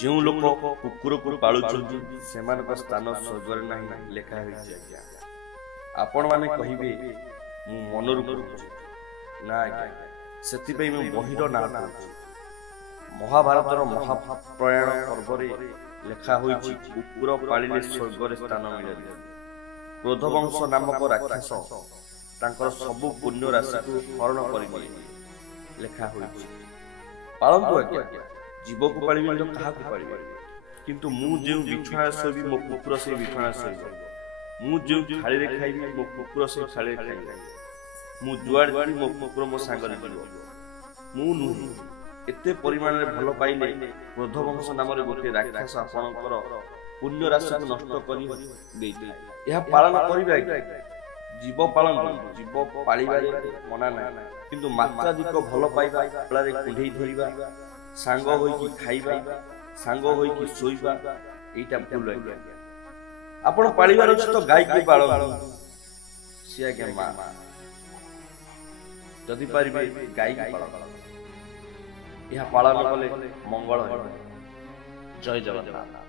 ଯେଉଁ ଲୋକ କୁକୁରକୁ ପାଳୁଛନ୍ତି ସେମାନଙ୍କ ସ୍ଥାନ ସ୍ୱର୍ଗରେ ନାହିଁ ଲେଖା ହୋଇଛି। ଆଜ୍ଞା ଆପଣମାନେ କହିବେ ମୁଁ ମନରୁ କହୁଛି ନା ଆଜ୍ଞା, ସେଥିପାଇଁ ମୁଁ ବହିର ନାଁ କହୁଛି। ମହାଭାରତର ମହାପ୍ରୟାଣ ପର୍ବରେ ଲେଖା ହୋଇଛି କୁକୁର ପାଳିଲେ ସ୍ୱର୍ଗରେ ସ୍ଥାନ ମିଳେ। କ୍ରୋଧବଂଶ ନାମକ ରାକ୍ଷସ ତାଙ୍କର ସବୁ ପୁଣ୍ୟ ରାଶିକୁ ହରଣ କରିନିଏ ଲେଖା ହୋଇଛି। ପାଳନ୍ତୁ ଆଜ୍ଞା, ଜୀବକୁ ପାଳିବେ ତ କାହାକୁ ପାଳିବେ? କିନ୍ତୁ ମୁଁ ଯେଉଁ ବିଛଣାରେ ଶୋଇବି ମୋ କୁକୁର ସେଇ ବିଛଣାରେ ଶୋଇବ। ମୁଁ ଯେଉଁ ଥାଳିରେ ଖାଇବି ମୋ କୁକୁର ସେଇ ଥାଳିରେ ଖାଇବ। ମୁଁ ଯୁଆଡ଼େ ଯିବି ମୋ କୁକୁର ମୋ ସାଙ୍ଗରେ ଯିବ। ମୁଁ ନୁହେଁ, ଏତେ ପରିମାଣରେ ଭଲ ପାଇଲେ କ୍ରୋଧବଂଶ ନାମରେ ଗୋଟିଏ ରାକ୍ଷସ ଆପଣଙ୍କର ପୁଣ୍ୟ ରାଶିକୁ ନଷ୍ଟ କରି ଦେଇଥାଏ। ଏହା ପାଳନ କରିବେ ଆଜ୍ଞା। ଜୀବ ପାଳନ୍ତୁ, ଜୀବ ପାଳିବାରେ ମନା ନାହିଁ, କିନ୍ତୁ ମାତ୍ରାଧିକ ଭଲ ପାଇବା ଫଳରେ କୁଣ୍ଢେଇ ଧରିବା, ସାଙ୍ଗ ହୋଇକି ଖାଇବା, ସାଙ୍ଗ ହୋଇକି ଶୋଇବା, ଏଇଟା ଭୁଲ ଆଜ୍ଞା। ଆପଣ ପାଳିବାର ଅଛି ତ ଗାଈକୁ ପାଳନ୍ତୁ, ସିଏ ଆଜ୍ଞା ମା। ଯଦି ପାରିବେ ଗାଈକୁ ପାଳନ୍ତୁ, ଏହା ପାଳନ କଲେ ମଙ୍ଗଳ ହେବ। ଜୟ ଜଗନ୍ନାଥ।